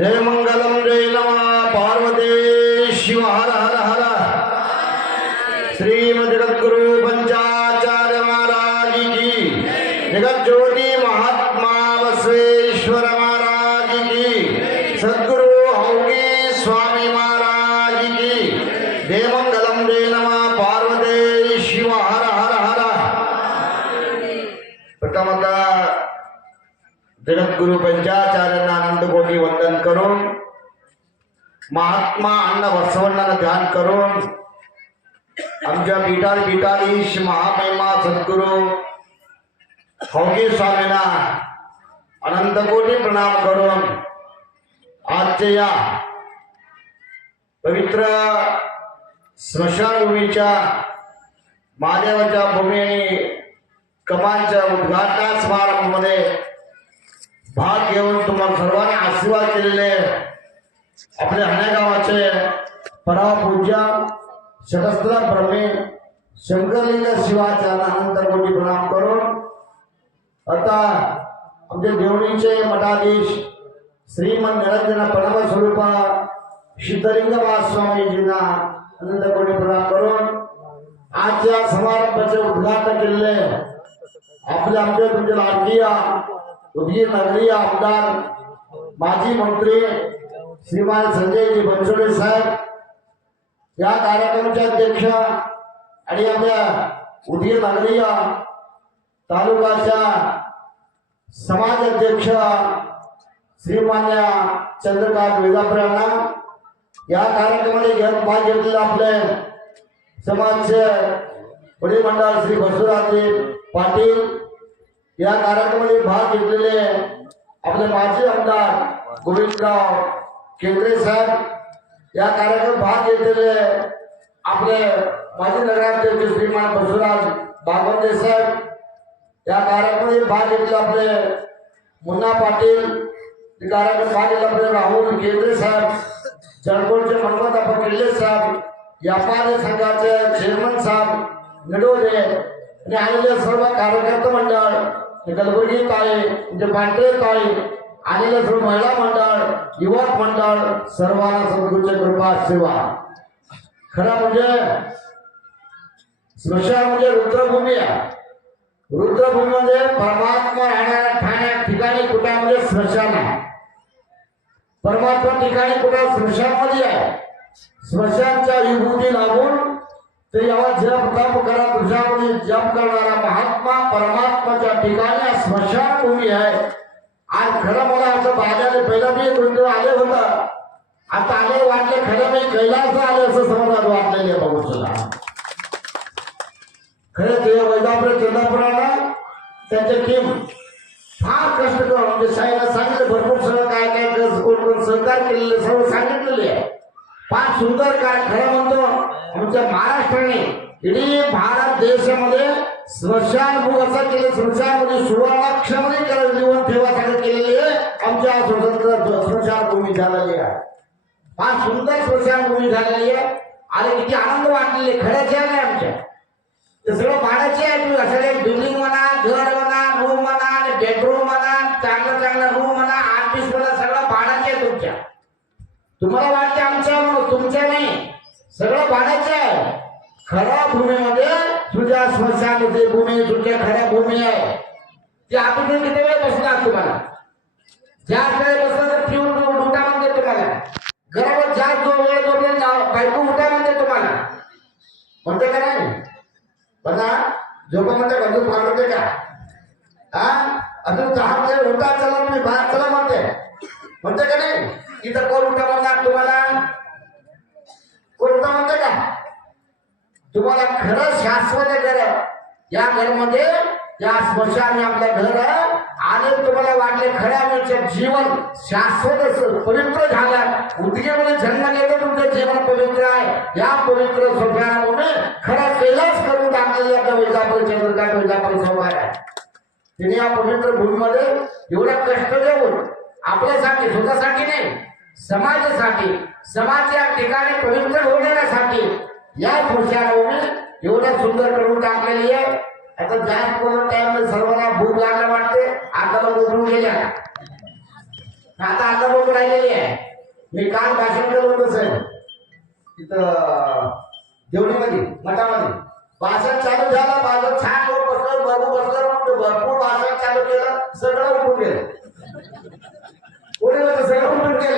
जय मंगलम जय नमा। पार्वती शिव हर हर हर। श्रीमद जगद्गुरु पंचाचार्य महाराज की। जगत ज्योति महात्मा बसवेश्वर महाराज की। सद्गुरु हौगी स्वामी महाराज की। जय मंगलम जय नमा। पार्वती शिव हर हर हर। प्रथमतः जगद्गुरु पंचाचार्यांना आनंद कोटी वंदन करून महात्मा अन्न बसवण्णाला ध्यान करून आमच्या बिटार बिटारीश महामहिमा सद्गुरु हौगी स्वामींना अनंत कोटी प्रणाम करून आजच्या या पवित्र स्मशानभूमीच्या महादेवाच्या भूमी आणि कमांच्या उद्घाटन समारंभामध्ये भाग घेऊन तुम्हाला सर्वांनी आशीर्वाद केलेले आपले हण्या गावाचे पूजा शतस्त्र ब्रह्मे शंकरलिंग शिवाचा अनंतर मोठी प्रणाम करून आता आमच्या देवणीचे मठाधीश श्रीमन निरंजन प्रणव स्वरूप सिद्धलिंग स्वामीजींना अनंत कोटी प्रणाम करून आजच्या समारंभाचे उद्घाटन केलेले आपले आमचे म्हणजे तुमचे लाडकीय उदगीर नगरीय आमदार माजी मंत्री श्रीमान संजयजी बनसोडे साहेब या कार्यक्रमाचे अध्यक्ष आणि आपल्या उदगीर नगरीय तालुकाच्या समाज अध्यक्ष श्रीमान्य चंद्रकांत वेदापूर यांना या कार्यक्रमाने घेत भाग घेतलेले आपले समाजचे वडील मंडळ श्री बसुराजी पाटील या कार्यक्रमामध्ये भाग घेतलेले आपले माजी आमदार गोविंदराव केंद्रे साहेब या कार्यक्रमात भाग घेतलेले आपले माजी नगराध्यक्ष श्रीमान बसुराज बागवंते साहेब या कार्यक्रमामध्ये भाग घेतले आपले मुन्ना पाटील कार्यक्रम भाग घेतला आपले राहुल केंद्रे साहेब जळकोटचे मनमत आपण किल्ले साहेब व्यापारी संघाचे चेअरमन साहेब निडोले आणि आलेले सर्व कार्यकर्ते मंडळ ते कलबुर्गी ताई म्हणजे पांढरे ताई आलेलं सर्व महिला मंडळ युवक मंडळ सर्वांना सद्गुरूच्या कृपा सेवा. खरं म्हणजे स्मशान म्हणजे रुद्रभूमी आहे. रुद्रभूमीमध्ये म्हणजे परमात्मा राहणाऱ्या ठाण्या ठिकाणी कुटामध्ये म्हणजे स्मशान आहे. परमात्मा ठिकाणी कुठं स्मशानमध्ये आहे. स्मशानच्या विभूती लागून ते जेव्हा जप तप करा तुझ्यामध्ये जप करणारा महात्मा परमात्माच्या ठिकाणी स्मशान भूमी आहे. आज खरं मला असं बाजारे पहिला मी मृत्यू आले होता. आता आले वाटले खरं मी कैलास आले असं समजा वाटलेले बघू तुला खरं ते वैदापूर चंद्रपुराला त्याचे टीम फार कष्ट करून म्हणजे साईला सांगितलं भरपूर सगळं काय काय कोण कोण सहकार केलेले सर्व सांगितलेले आहे. फार सुंदर काय खरं म्हणतो आमच्या महाराष्ट्राने इडी भारत देशामध्ये स्मशानभूम असं केले स्मशानमध्ये सुवर्णाक्षमध्ये केलं जीवन ठेवासाठी केलेली आहे. आमच्या स्वतंत्र स्मशानभूमी झालेली आहे. फार सुंदर स्मशानभूमी झालेली आहे. आणि किती आनंद वाटलेले खऱ्याचे आहे आमच्या. ते सगळं भाड्याचे आहे तुम्ही बिल्डिंग म्हणा घर म्हणा रूम म्हणा आणि बेडरूम म्हणा चांगला चांगला रूम म्हणा ऑफिस म्हणा सगळं भाड्याचे आहे तुमच्या. तुम्हाला वाटते आमच्या म्हणून तुमच्या नाही. सगळं पाण्याचं आहे. खऱ्या भूमीमध्ये म्हणजे तुझ्या स्मशान जे भूमी तुझ्या खऱ्या भूमी आहे. ती आपण किती वेळ बसणार तुम्हाला? जास्त वेळ बसला तर पिऊन उठा म्हणते तुम्हाला. घरावर जास्त जो वेळ जोपर्यंत बायको उठा म्हणते तुम्हाला. म्हणते का नाही? बघा जो पण म्हणते का? तू का हा? अजून दहा वेळ उठा चला तुम्ही बाहेर चला म्हणते. म्हणते का नाही? इथं कोण उठा कोणता उठा का तुम्हाला खरं शाश्वत घर या घरमध्ये या स्मशाने आपलं घर आहे आणि तुम्हाला वाटले खऱ्या म्हणजे जीवन शाश्वत पवित्र झालं. उद्गीमध्ये जन्म घेतो तुमचं जीवन पवित्र आहे. या पवित्र स्वप्नामुळे खरा कैलास करून टाकलेल्या त्या वैजापूर चंद्रका वैजापूर समाज आहे. तिने या पवित्र भूमीमध्ये एवढा कष्ट देऊन आपल्यासाठी स्वतःसाठी नाही समाजासाठी समाज या ठिकाणी पवित्र होण्यासाठी या स्मशानभूमी एवढ्या सुंदर करून टाकलेली आहे. आता जास्त कोणा टाइम सर्वांना भूक लागला वाटते आता मग उठून गेल्या. आता आता लोक राहिलेली आहे. मी काल भाषण केलं होतं साहेब तिथं देवणीमध्ये मठामध्ये. भाषण चालू झालं माझं छान लोक बसलं बाबू बसलं म्हणतो भरपूर भाषण चालू केलं सगळं उठून गेलं. कोणी सगळं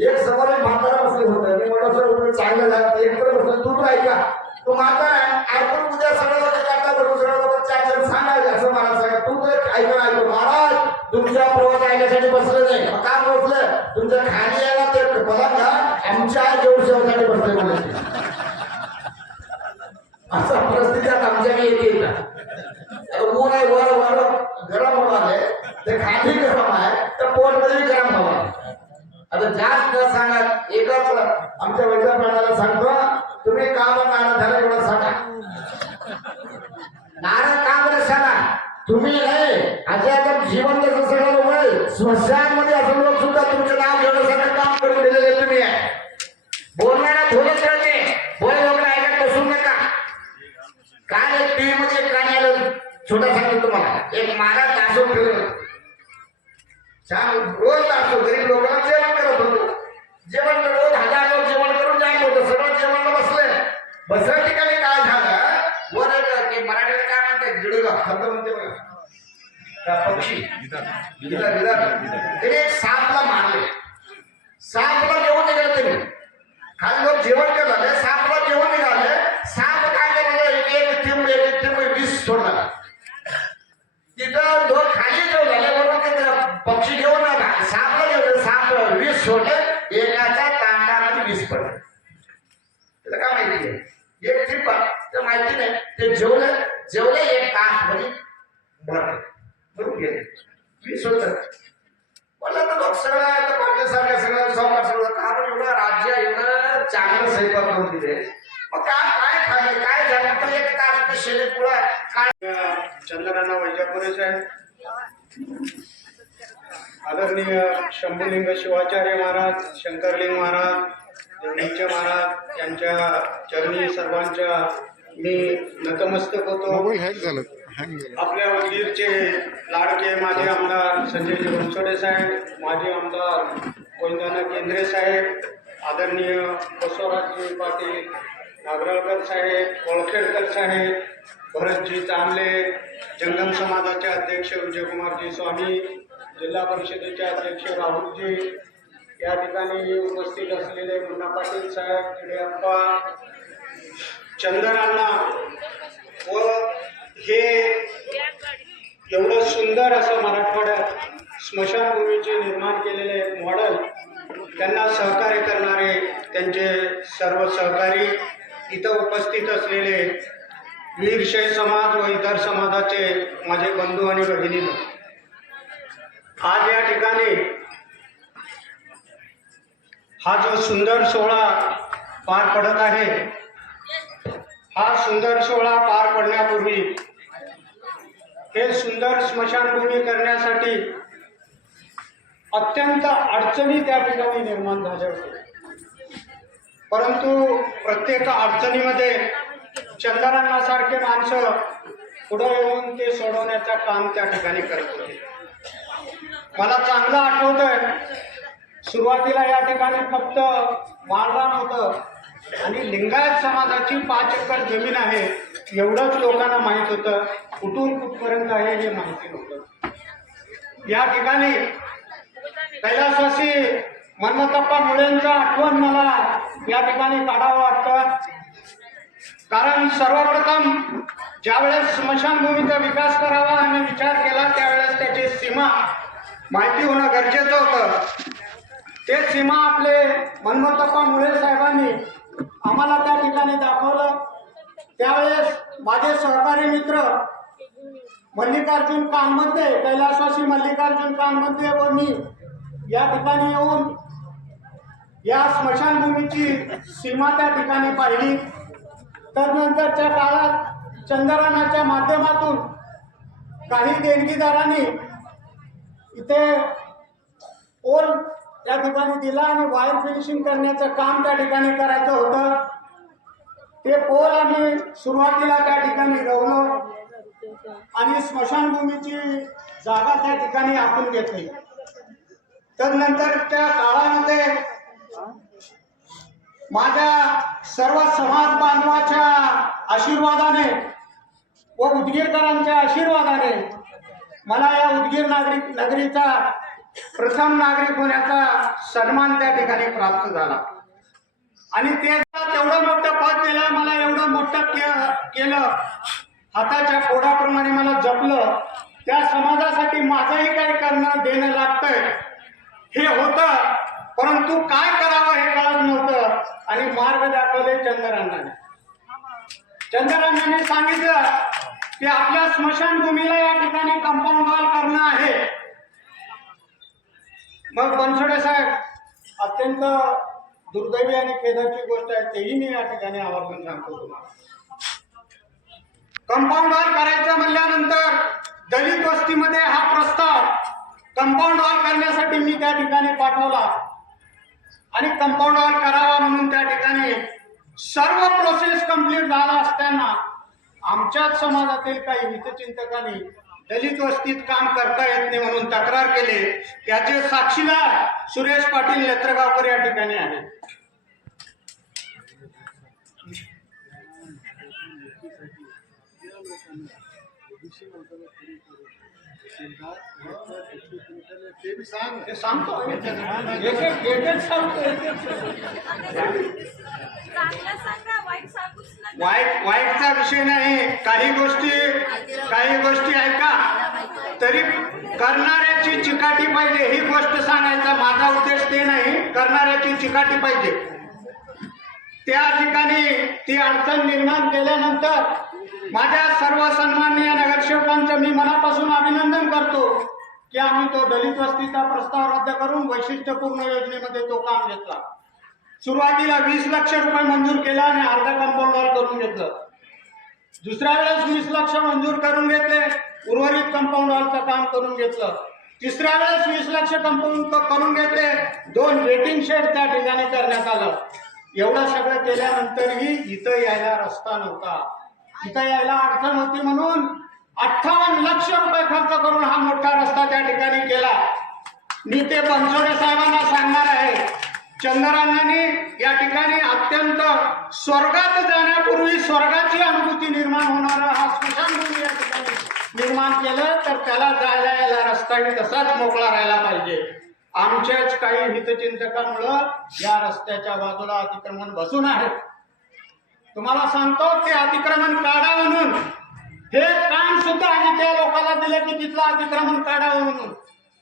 एक समोर म्हातारा बसले होतं. मी सर उलट चांगलं झालं. एक तर बसलं तू ऐका. तो म्हातारा ऐकून उद्या सगळं लोक करता बरोबर लोक चार सांगायचं. असं मला सांगा तू तर ऐकून ऐकू महाराज तुमचा प्रवास ऐकण्यासाठी बसलं नाही. का बसलं? तुमच्या खाली आहे ना ते आमच्या जेवढ बसले म्हणायचे असा परिस्थिती आता आमच्याकडे येते आता ऊन आहे वर वर गरम हवा आहे ते खाली गरम आहे तर पोटमध्ये गरम हवा आहे आता जास्त न सांगा एकच आमच्या वैद्य प्राण्याला सांगतो तुम्ही काम नाणं झालं एवढं सांगा नाणं का बरं सांगा तुम्ही नाही આજે आता जिवंत जसं सगळं वय स्मशानमध्ये असं लोक सुद्धा तुमचं नाव घेण्यासाठी काम करून दिलेले तुम्ही आहे बोलणारा थोडं कळते बोल वगैरे ऐकत बसू नका काल एक टीव्ही मध्ये एक गाणी आलं छोटा सांगतो तुम्हाला एक महाराज दासो फिरत छान रोज दासो गरीब लोकांना जेवण करत होतो जेवण रोज हजार लोक जेवण करून जायला होतं सर्व जेवणाला बसले बसल्या ठिकाणी काय झालं वर एक ते मराठीत गिडगा खत म्हणते बघा. पक्षी. त्याने एक सापला मारले. सापला घेऊन निघाले त्यांनी खाली लोक जेवण करणारे सापला जेवण निघाले. साप काय करायला एक एक थिंब एक एक थिंब विष सोडला तिथं दोन खाली जेवण झाले. बरोबर ते पक्षी घेऊन सापला घेऊन साप विष सोडले. एकाच्या तांडामध्ये विष पडलं. त्याला काय माहिती आहे? एक थिंब माहिती नाही. ते जेवले. जेवले एक तास म्हणजे मध्ये भरले भरून गेले विष होत मला तर लोक सगळं आता पाटल्यासारख्या सगळं सोमवार सगळं. का बरं एवढं राज्य एवढं चांगलं स्वयंपाक करून दिले मग काय काय खाल्लं काय झालं? तर एक तास शेले पुढं काय? चंद्राना वैजापुरेच आहे आदरणीय शंभूलिंग शिवाचार्य महाराज शंकरलिंग महाराज देवणीचे महाराज यांच्या चरणी सर्वांच्या मी नतमस्तक होतो. मोबाईल हॅक झालं. हँग झालं. आपल्या वजीरचे लाडके माझे आमदार संजयजी बनसोडे साहेब माजी आमदार गोविंदाना केंद्रे साहेब आदरणीय बसवराजजी पाटील नागराळकर साहेब ओळखेडकर साहेब भरतजी चांदले जंगम समाजाचे अध्यक्ष विजयकुमारजी स्वामी जिल्हा परिषदेचे अध्यक्ष राहुलजी या ठिकाणी उपस्थित असलेले मुन्ना पाटील साहेब तिडेअप्पा चंदरांना व हे एवढं सुंदर असं मराठवाड्यात स्मशानभूमीचे निर्माण केलेले मॉडेल त्यांना सहकार्य करणारे त्यांचे सर्व सहकारी इथं उपस्थित असलेले वीरशैव समाज व इतर समाजाचे माझे बंधू आणि भगिनी. आज या ठिकाणी हा जो सुंदर सोहळा पार पडत आहे हा सुंदर सोहळा पार पडण्यापूर्वी हे सुंदर स्मशानभूमी करण्यासाठी अत्यंत अडचणी त्या ठिकाणी निर्माण झाल्या होत्या. परंतु प्रत्येक अडचणीमध्ये चंद्रांनासारखे माणसं पुढे येऊन ते सोडवण्याचं काम त्या ठिकाणी करत होते. मला चांगलं आठवतंय सुरुवातीला या ठिकाणी फक्त माळरान होतं. आणि लिंगायत समाजाची पाच एकर जमीन आहे एवढंच लोकांना माहीत होतं. कुठून कुठपर्यंत आहे हे माहिती नव्हतं. या ठिकाणी कैलासवासी मनमतप्पा मुळेंचा आठवण मला या ठिकाणी काढावं वाटतं. कारण सर्वप्रथम ज्यावेळेस स्मशानभूमीचा विकास करावा आणि विचार केला त्यावेळेस त्याची सीमा माहिती होणं गरजेचं होतं. ते सीमा आपले मनमतप्पा मुळे साहेबांनी आम्हाला त्या ठिकाणी दाखवलं. त्यावेळेस माझे सहकारी मित्र मल्लिकार्जुन कानमध्ये कैलासवासी मल्लिकार्जुन कानमध्ये व मी या ठिकाणी येऊन या स्मशानभूमीची सीमा त्या ठिकाणी पाहिली. तदनंतरच्या काळात चंद्रयानाच्या माध्यमातून काही देणगीदारांनी इथे पोल त्या ठिकाणी दिला आणि वायर फिनिशिंग करण्याचं काम त्या ठिकाणी करायचं होतं. ते पोल आम्ही सुरुवातीला त्या ठिकाणी रवलो आणि स्मशानभूमीची जागा त्या ठिकाणी आपण घेतली. तर नंतर त्या काळामध्ये माझ्या सर्व समाज बांधवाच्या आशीर्वादाने व उदगीरकरांच्या आशीर्वादाने मला या उदगीर नागरिक नगरीचा प्रथम नागरिक होण्याचा सन्मान त्या ठिकाणी प्राप्त झाला. आणि ते तेवढं मोठं पद दिलं मला एवढं मोठं केलं हाताच्या कोडाप्रमाणे मला जपलं त्या समाजासाठी माझंही काही करणं देणं लागतंय. हे होतं परंतु काय करावं हे कळत नव्हतं. आणि मार्ग दाखवले चंद्रांनाने चंद्रांनाने सांगितलं की आपल्या स्मशानभूमीला या ठिकाणी कंपाऊंड वॉल करणं आहे. मग बनसोडे साहेब अत्यंत दुर्दैवी आणि खेदाची गोष्ट आहे तेही मी या ठिकाणी आवर्जून सांगतो तुम्हाला. कंपाऊंड वॉल करायचं म्हणल्यानंतर दलित वस्तीमध्ये हा प्रस्ताव कंपाऊंड वॉल करण्यासाठी मी त्या ठिकाणी पाठवला. आणि कंपाऊंड वॉल करावा म्हणून त्या ठिकाणी सर्व प्रोसेस कंप्लीट झाला असताना आमच्याच समाजातील काही हितचिंतकांनी दलित वस्तीत काम करता येत नाही म्हणून तक्रार केले. याचे साक्षीदार सुरेश पाटील नेत्रगावकर या ठिकाणी आहेत. ते सांगतो. एक एक एक एक वाईट वाईटचा विषय नाही. काही गोष्टी काही गोष्टी ऐका. तरी करणाऱ्याची चिकाटी पाहिजे. ही गोष्ट सांगायचा माझा उद्देश ते नाही. करणाऱ्याची चिकाटी पाहिजे. त्या ठिकाणी ती अडचण निर्माण केल्यानंतर माझ्या सर्व सन्माननीय नगरसेवकांचं मी मनापासून अभिनंदन करतो. की आम्ही तो दलित वस्तीचा प्रस्ताव रद्द करून वैशिष्ट्यपूर्ण योजनेमध्ये तो काम घेतला. सुरुवातीला वीस लक्ष रुपये मंजूर केला आणि अर्धा कंपाऊंड करून घेतलं. दुसऱ्या वेळेस वीस लक्ष मंजूर करून घेतले उर्वरित कंपाऊंड वॉलचं काम करून घेतलं. तिसऱ्या वेळेस वीस लक्ष कंपाऊंड करून घेतले दोन वेटिंग शेड त्या ठिकाणी करण्यात आलं. एवढं सगळं केल्यानंतरही इथं यायला रस्ता नव्हता. इथं यायला अडचण होती म्हणून अठ्ठावन्न लक्ष रुपये खर्च करून हा मोठा रस्ता त्या ठिकाणी केला. मी ते बनसोडे साहेबांना सांगणार आहे. चंद्रांनी या ठिकाणी अत्यंत स्वर्गात जाण्यापूर्वी स्वर्गाची अनुभूती निर्माण होणारा हा स्मशानभूमी या ठिकाणी निर्माण केलं तर त्याला जायला यायला रस्ताही तसाच मोकळा राहायला पाहिजे. आमच्याच काही हितचिंतकांमुळं या रस्त्याच्या बाजूला अतिक्रमण बसून आहे. तुम्हाला सांगतो ते अतिक्रमण काढा म्हणून हे काम सुद्धा आम्ही त्या लोकांना दिलं की तिथलं अतिक्रमण काढावं म्हणून.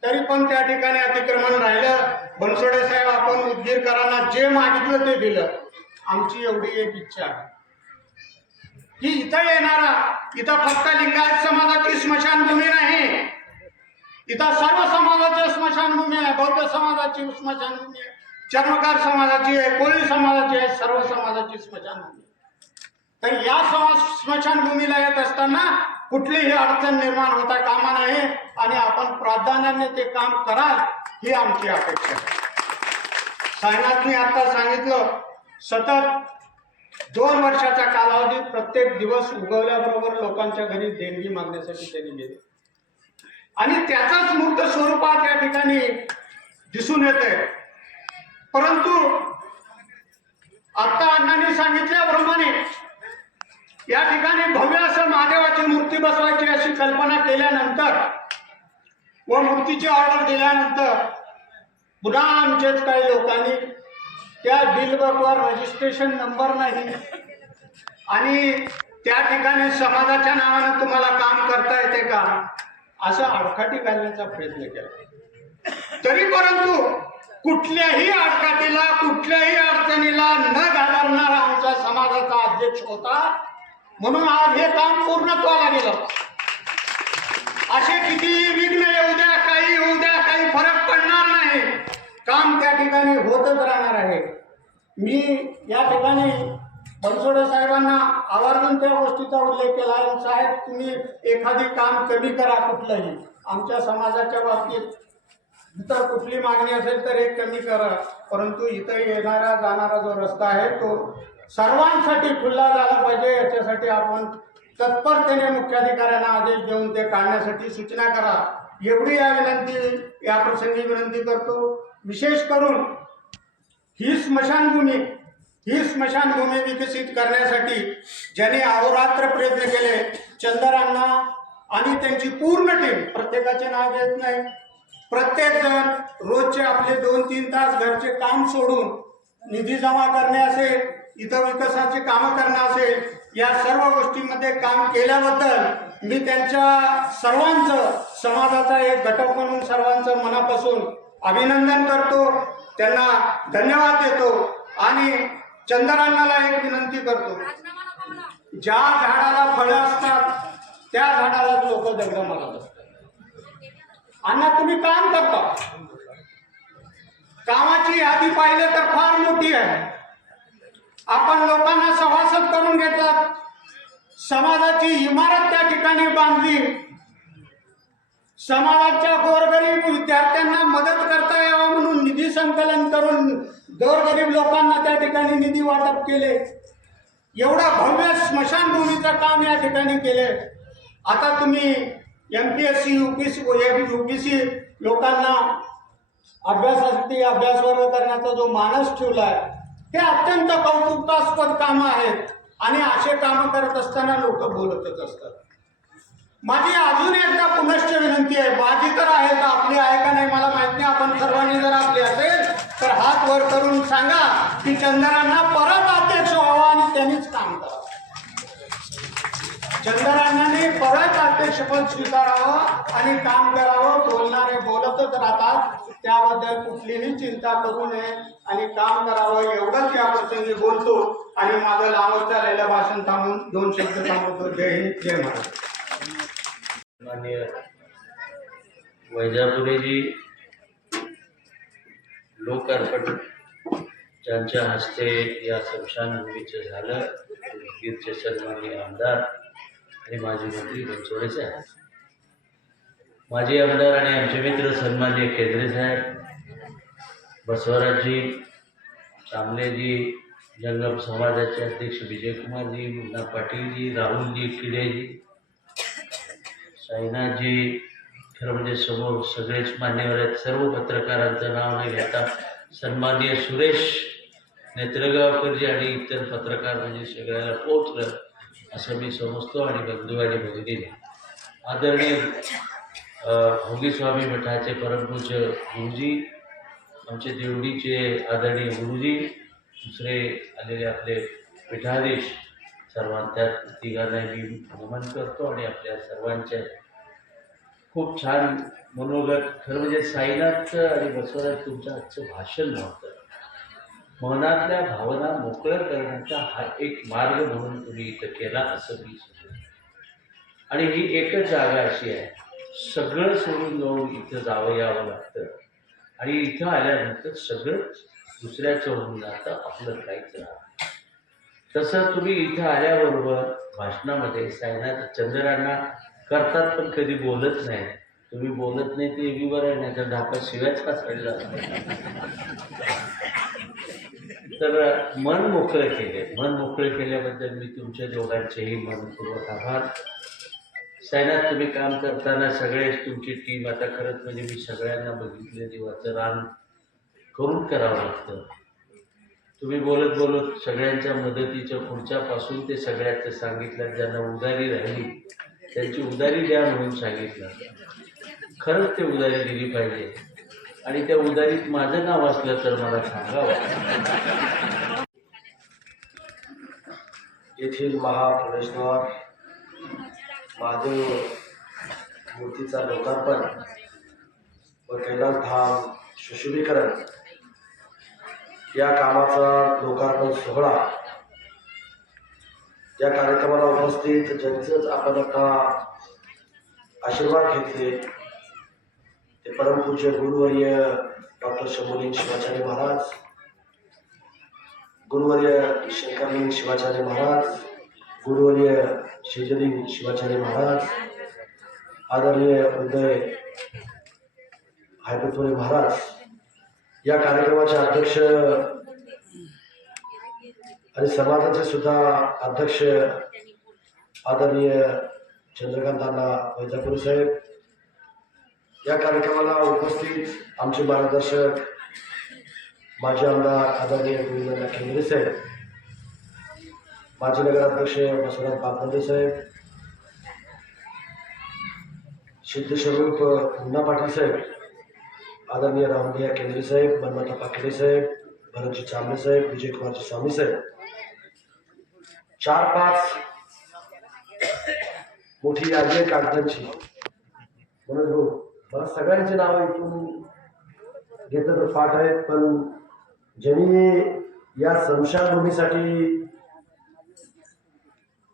तरी पण त्या ठिकाणी अतिक्रमण राहिलं. बनसोडे साहेब आपण उदगीरकरांना जे मागितलं ते दिलं. आमची एवढी एक इच्छा आहे. की इथं येणारा इथं फक्त लिंगायत समाजाची स्मशानभूमी नाही. इथं सर्व समाजाची स्मशानभूमी आहे. बौद्ध समाजाची स्मशानभूमी आहे. चर्मकार समाजाची आहे कोळी समाजाची आहे सर्व समाजाची स्मशानभूमी आहे. तर या स्मशानभूमीला येत असताना कुठलीही अडचण निर्माण होता कामा नये आणि आपण प्राधान्याने ते काम कराल ही आमची अपेक्षा आहे. आता सांगितलं सतत दोन वर्षाच्या कालावधीत प्रत्येक दिवस उगवल्याबरोबर लोकांच्या घरी देणगी मागण्यासाठी त्यांनी गेले. आणि त्याचाच मूर्त स्वरूपात या ठिकाणी दिसून येते परंतु आता अण्णांनी सांगितल्या या ठिकाणी भव्य असं महादेवाची मूर्ती बसवायची अशी कल्पना केल्यानंतर व मूर्तीची ऑर्डर दिल्यानंतर पुन्हा आमच्याच काही लोकांनी त्या बिलबकवर रजिस्ट्रेशन नंबर नाही आणि त्या ठिकाणी समाजाच्या नावानं तुम्हाला काम करता येते का? असं आडकाठी घालण्याचा प्रयत्न केला. तरी परंतु कुठल्याही आडकाठीला कुठल्याही अडचणीला न घालवणारा आमच्या समाजाचा अध्यक्ष होता म्हणून आज हे काम पूर्णत्वाला गेलं. असे किती विघ्न येऊ द्या काही येऊ द्या काही फरक पडणार नाही. काम त्या ठिकाणी होतच राहणार आहे. मी या ठिकाणी बनसोडे साहेबांना आवर्जून त्या गोष्टीचा उल्लेख केला आहे. साहेब तुम्ही एखादी काम कमी करा कुठलंही. आमच्या समाजाच्या बाबतीत इतर कुठली मागणी असेल तर एक कमी करा. परंतु इथं येणारा जाणारा जो रस्ता आहे तो सर्वांसाठी खुल्ला झाला पाहिजे याच्यासाठी आपण तत्परतेने मुख्याधिकाऱ्यांना आदेश देऊन ते काढण्यासाठी सूचना करा. एवढी या विनंती या प्रसंगी विनंती करतो. विशेष करून ही स्मशानभूमी ही स्मशानभूमी विकसित करण्यासाठी ज्यांनी अहोरात्र प्रयत्न केले चंदरांना आणि त्यांची पूर्ण टीम प्रत्येकाचे नाव घेत नाही. प्रत्येक जण रोजचे आपले दोन तीन तास घरचे काम सोडून निधी जमा करणे असेल इथं विकासाची कामं करणं असेल या सर्व गोष्टींमध्ये काम केल्याबद्दल मी त्यांच्या सर्वांचं समाजाचा एक घटक म्हणून सर्वांचं मनापासून अभिनंदन करतो. त्यांना धन्यवाद देतो आणि चंद्रांनाला एक विनंती करतो. ज्या झाडाला फळं असतात त्या झाडाला लोक दगड मारत असतात अण्णा तुम्ही काम करता. कामाची यादी पाहिलं तर फार मोठी आहे. आपण लोकांना सभासद करून घेतात समाजाची इमारत त्या ठिकाणी बांधली. समाजाच्या गोरगरीब विद्यार्थ्यांना मदत करता यावं म्हणून निधी संकलन करून गोरगरीब लोकांना त्या ठिकाणी निधी वाटप केले. एवढा भव्य स्मशानभूमीचं काम या ठिकाणी केले. आता तुम्ही M P S C U P C U P C लोकांना अभ्यासासाठी अभ्यास वर्ग करण्याचा जो मानस ठेवला आहे हे अत्यंत कौतुकास्पद कामं आहेत आणि असे कामं करत असताना लोक बोलतच असतात. माझी अजून एकदा पुनश्च विनंती आहे माझी तर आहे का आपली आहे का नाही मला माहीत नाही. आपण सर्वांनी जर आपली असेल तर हात वर करून सांगा की चंद्रांना परत अध्यक्ष व्हावा आणि त्यांनीच काम करावं. चंद्रांनी परत अध्यक्षपद स्वीकारावं आणि काम करावं बोलणारे बोलतच राहतात. त्याबद्दल कुठलीही चिंता करू नये आणि काम करावं एवढंच या प्रसंगी बोलतो. आणि माझं लांबत चाललेलं भाषण थांबून दोन शब्द थांबवतो जय हिंद जय महाराज वैजापुरेजी लोकार्पण ज्यांच्या हस्ते या स्मशानभूमीचं झालं उदगीरचे सन्माननीय आमदार आणि माजी मंत्री बनसोडे साहेब माजी आमदार आणि आमचे मित्र सन्मान्य केंद्रे साहेब बसवराजजी चांबलेजी जंगम समाजाचे अध्यक्ष विजयकुमारजी मुन्ना पाटीलजी राहुलजी किडेजी साईनाथजी खरं म्हणजे समोर सगळेच मान्यवर आहेत. सर्व पत्रकारांचं नाव न घेता सन्मान्य सुरेश नेत्रगावकरजी आणि इतर पत्रकार म्हणजे सगळ्याला पोचलं. असं मी समजतो आणि बंधू आणि भगिनी आदरणीय होगी स्वामी मठाचे परमपूज्य गुरुजी आमचे देवडीचे आदरणीय गुरुजी दुसरे आलेले आपले पीठाधीश सर्वांच्या तिघांना मी नमन करतो आणि आपल्या सर्वांच्या खूप छान मनोगत खरं म्हणजे साईनाथचं आणि बसवराज तुमचं आजचं भाषण नव्हतं. मनातल्या भावना मोकळ्या करण्याचा हा एक मार्ग म्हणून तुम्ही इथं केला असं मी आणि ही एकच जागा अशी आहे. सगळं सोडून जाऊन इथं जावं यावं लागतं. आणि इथं आल्यानंतर सगळं दुसऱ्याचं होऊन जातं आपलं काहीच राहतं तसं तुम्ही इथं आल्याबरोबर भाषणामध्ये सायनाथ चंद्रांना करतात पण कधी बोलत नाही. तुम्ही बोलत नाही ते बी बरं आहे नाही तर ढाका शिव्याच का चढला तर मन मोकळे केले मन मोकळे केल्याबद्दल मी तुमच्या दोघांचेही मनपूर्वक आभार. सैन्यात तुम्ही काम करताना सगळेच तुमची टीम आता खरंच म्हणजे मी सगळ्यांना बघितले देवाचं रान करून करावं लागतं. तुम्ही बोलत बोलत सगळ्यांच्या मदतीच्या पुढच्यापासून ते सगळ्याचं सांगितलं ज्यांना उधारी राहिली त्यांची उदारी द्या म्हणून सांगितलं. खरंच ते उधारी दिली पाहिजे. आणि त्या उदारीत माझं नाव असलं तर मला सांगावं येथील महाप्रवेशद्वार महादेव मूर्तीचा लोकार्पण व कैलास धाम सुशोभीकरण या कामाचा लोकार्पण सोहळा. या कार्यक्रमाला उपस्थित ज्यांचंच आपण आता आशीर्वाद घेतले ते परमपूज्य गुरुवर्य डॉक्टर शंभुलिंग शिवाचार्य महाराज गुरुवर्य शंकरलिंग शिवाचार्य महाराज गुरुवर्य शेजलिंग शिवाचार्य महाराज आदरणीय उदय हायपतोरे महाराज या कार्यक्रमाचे अध्यक्ष आणि समाजाचे सुद्धा अध्यक्ष आदरणीय चंद्रकांतांना वैजापूर साहेब या कार्यक्रमाला उपस्थित आमचे मार्गदर्शक माजी आमदार आदरणीय गोविंद केंद्रे साहेब माजी नगराध्यक्ष बसवराज बापनदे साहेब सिद्धस्वरूप मुन्ना पाटील साहेब आदरणीय रामदिया केंद्रे साहेब मनमथा पाकिरे साहेब भरतजी चांबले साहेब विजयकुमारजी स्वामी साहेब. चार पाच मोठी यादी आहे कागदांची. म्हणून हो मला सगळ्यांची नावं इथून घेतलं तर पाठ आहेत पण ज्यांनी या स्मशानभूमीसाठी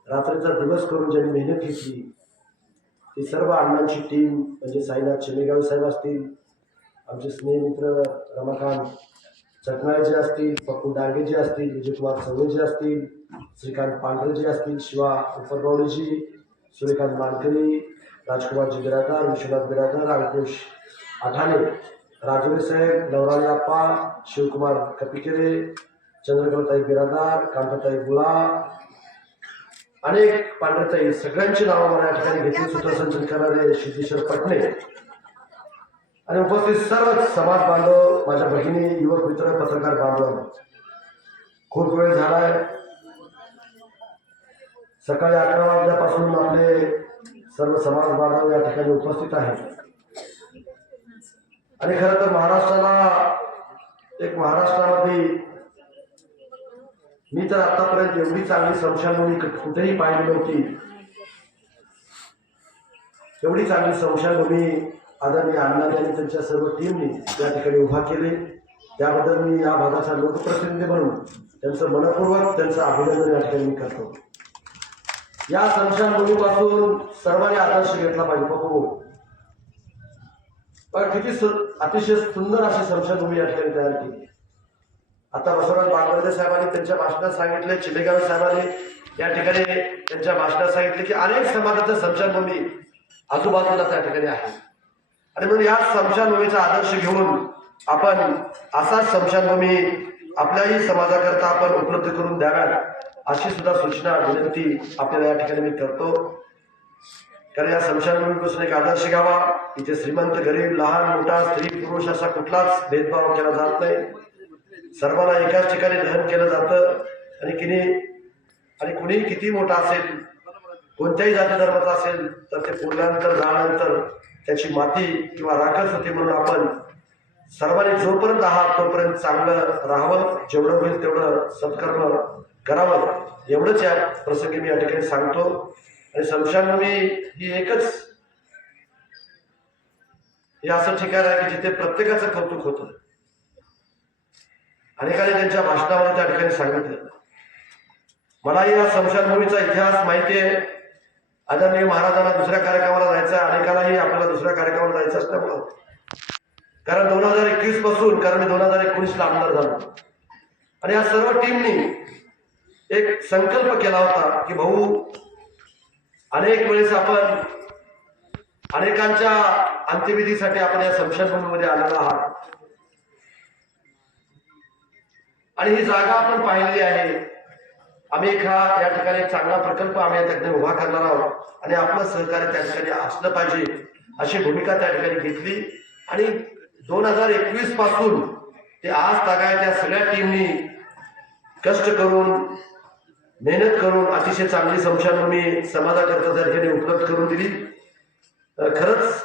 रात्रीचा दिवस करून ज्यांनी मेहनत घेतली ती सर्व अण्णांची टीम म्हणजे साईनाथ चेमेगावे साहेब असतील आमचे स्नेहमित्र रमाकांत चटनाळेचे असतील पप्पू डांगेचे असतील विजयकुमार चव्हाणचे असतील श्रीकांत पांढरेचे असतील शिवा उपरगौडीजी सूर्यकांत मानकरी राजकुमार बिरादार विश्वनाथ बिरादार अंकुश आठाणे राजुरे साहेब नवराणी आप्पा शिवकुमार कपिकेरे चंद्रकलाताई बिरादार कांताताई गुळा अनेक पांढरताई सगळ्यांची नावं मला या ठिकाणी घेतली. सूत्रसंचन करणारे सिद्धेश्वर पटणे. आणि उपस्थित सर्व समाज बांधव माझ्या भगिनी युवक मित्र पत्रकार बांधव. खूप वेळ झालाय. सकाळी अकरा वाजल्यापासून आपले सर्व समाज बांधव या ठिकाणी उपस्थित आहेत. आणि खरं तर महाराष्ट्राला एक महाराष्ट्रामध्ये मी तर आतापर्यंत एवढी चांगली संशयभूमी कुठेही पाहिली नव्हती. एवढी चांगली संशयभूमी आदरणीय अण्णांनी आणि त्यांच्या सर्व टीमनी या ठिकाणी उभा केले. त्याबद्दल मी या भागाचा लोकप्रतिनिधी म्हणून त्यांचं मनपूर्वक त्यांचं अभिनंदन या ठिकाणी मी करतो. या संशयभूमीपासून सर्वांनी आदर्श घेतला पाहिजे. बघू. बघा किती सु अतिशय सुंदर अशी संशयभूमी या ठिकाणी तयार केली. आता बसवराज बागवडे साहेबांनी त्यांच्या भाषणात सांगितले चिलेगाव साहेबांनी या ठिकाणी त्यांच्या भाषणात सांगितले की अनेक समाजाच्या संशयभूमी आजूबाजूला त्या ठिकाणी आहे. आणि म्हणून या संशयभूमीचा आदर्श घेऊन आपण असाच संशयभूमी आपल्याही समाजाकरता आपण उपलब्ध करून द्याव्यात. अशी सुद्धा सूचना विनंती आपल्याला या ठिकाणी मी करतो. कारण या संशयभूमीपासून एक आदर्श घ्यावा. इथे श्रीमंत गरीब लहान मोठा स्त्री पुरुष असा कुठलाच भेदभाव केला जात नाही. सर्वांना एकाच ठिकाणी दहन केलं जातं. आणि किनी आणि कुणीही किती मोठा असेल कोणत्याही जाती धर्माचा असेल तर ते पुरल्यानंतर झाल्यानंतर त्याची माती किंवा राखच होती म्हणून आपण सर्वांनी जोपर्यंत आहात तोपर्यंत चांगलं राहावं. जेवढं होईल तेवढं सत्कर्म करावं. एवढंच या प्रसंगी मी या ठिकाणी सांगतो. आणि समशानभूमी ही एकच हे असं ठिकाण आहे की जिथे प्रत्येकाचं कौतुक होतं. अनेकांनी त्यांच्या भाषणावर त्या ठिकाणी सांगितलं. मलाही या समशानभूमीचा इतिहास माहिती आहे. आदरणीय महाराजांना दुसऱ्या कार्यक्रमाला जायचं आहे. अनेकांनाही आपल्याला दुसऱ्या कार्यक्रमाला जायचं असल्यामुळं. कारण दोन हजार एकवीसपासून कारण मी दोन हजार एकोणीसला आमदार झालो. आणि या सर्व टीमनी एक संकल्प केला होता की भाऊ अनेक वेळेस आपण अनेकांच्या अंत्यविधीसाठी आपण या संशयभूमीमध्ये आलेलो आहात. आणि ही जागा आपण पाहिलेली आहे. आम्ही एक हा या ठिकाणी एक चांगला प्रकल्प आम्ही या ठिकाणी उभा करणार आहोत आणि आपलं सहकार्य त्या ठिकाणी असलं पाहिजे अशी भूमिका त्या ठिकाणी घेतली. आणि दोन हजार एकवीसपासून ते आज तागाय त्या सगळ्या टीमनी कष्ट करून मेहनत करून अतिशय चांगली समशानभूमी समाजाकरता त्या ठिकाणी उपलब्ध करून दिली. खरंच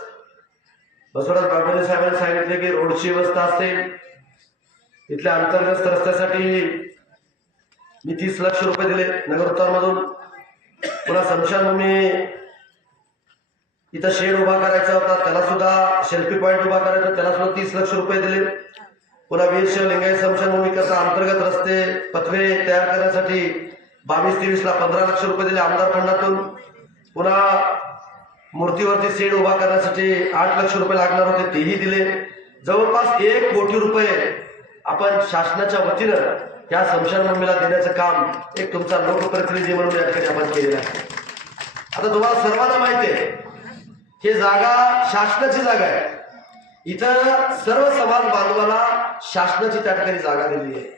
बसवराज बागवणे साहेबांनी सांगितले की रोडची व्यवस्था असेल इथल्या अंतर्गत रस्त्यासाठी मी तीस लक्ष रुपये दिले नगरोत्तरमधून. पुन्हा समशानभूमी इथं शेड उभा करायचा होता त्याला सुद्धा सेल्फी पॉईंट उभा करायचा त्याला सुद्धा तीस लक्ष रुपये दिले. पुन्हा वीरशैव लिंगायत समशानभूमी कसा अंतर्गत रस्ते पथवे तयार करण्यासाठी बावीस तेवीस ला पंधरा लक्ष रुपये दिले आमदार फंडातून. पुन्हा मूर्तीवरती सेड उभा करण्यासाठी आठ लक्ष रुपये लागणार होते तेही दिले. जवळपास एक कोटी रुपये आपण शासनाच्या वतीनं या संशयभूमीला देण्याचं काम एक तुमचा लोकप्रतिनिधी म्हणून या ठिकाणी आपण केलेलं आहे. आता तुम्हाला सर्वांना माहिती आहे हे जागा शासनाची जागा आहे. इथं सर्व समाज बांधवाला शासनाची त्या ठिकाणी जागा दिलेली आहे.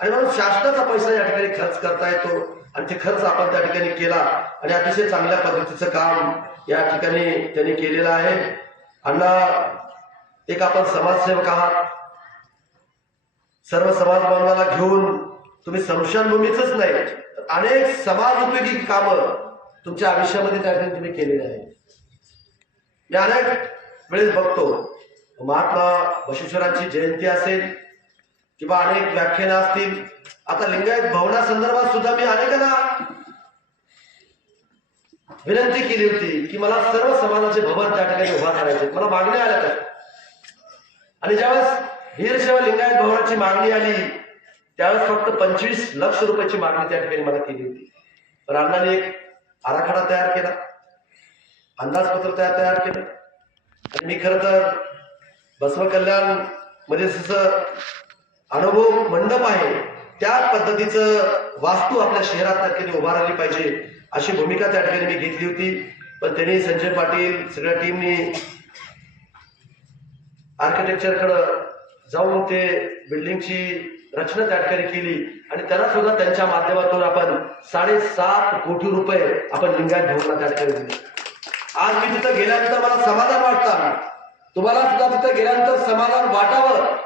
आणि म्हणून शासनाचा पैसा या ठिकाणी खर्च करता येतो. आणि ते खर्च आपण त्या ठिकाणी केला. आणि अतिशय चांगल्या पद्धतीचं काम या ठिकाणी त्यांनी केलेलं आहे. अण्णा एक आपण समाजसेवक आहात. सर्व समाज बांधवाला घेऊन तुम्ही स्मशानभूमीच नाही तर अनेक समाज उपयोगी कामं तुमच्या आयुष्यामध्ये त्या ठिकाणी तुम्ही केलेली आहे मी अनेक वेळेस बघतो महात्मा बशेश्वरांची जयंती असेल किंवा अनेक व्याख्यानं असतील. आता लिंगायत भवना संदर्भात सुद्धा मी अनेकांना विनंती केली होती की मला सर्व समाजाचे भवन त्या ठिकाणी उभा करायचे. मला मागणी आल्या त्या. आणि ज्यावेळेस वीरशैव लिंगायत भवनाची मागणी आली त्यावेळेस फक्त पंचवीस लक्ष रुपयाची मागणी त्या ठिकाणी मला केली होती. पण अण्णाने एक आराखडा तयार केला. अंदाजपत्र तयार तयार केलं. आणि मी खरं तर बसव कल्याणमध्ये जसं अनुभव मंडप आहे. त्या पद्धतीचं वास्तू आपल्या शहरात त्या ठिकाणी उभारली पाहिजे अशी भूमिका त्या ठिकाणी मी घेतली होती. पण त्यांनी संजय पाटील सगळ्या टीमनी आर्किटेक्चरकडं जाऊन ते बिल्डिंगची रचना त्या ठिकाणी केली आणि त्यांना सुद्धा त्यांच्या माध्यमातून आपण साडेसात कोटी रुपये आपण लिंगायत भवनला त्या ठिकाणी दिले. आज मी तिथं गेल्यानंतर मला समाधान वाटतं. तुम्हाला सुद्धा तिथं गेल्यानंतर समाधान वाटावं.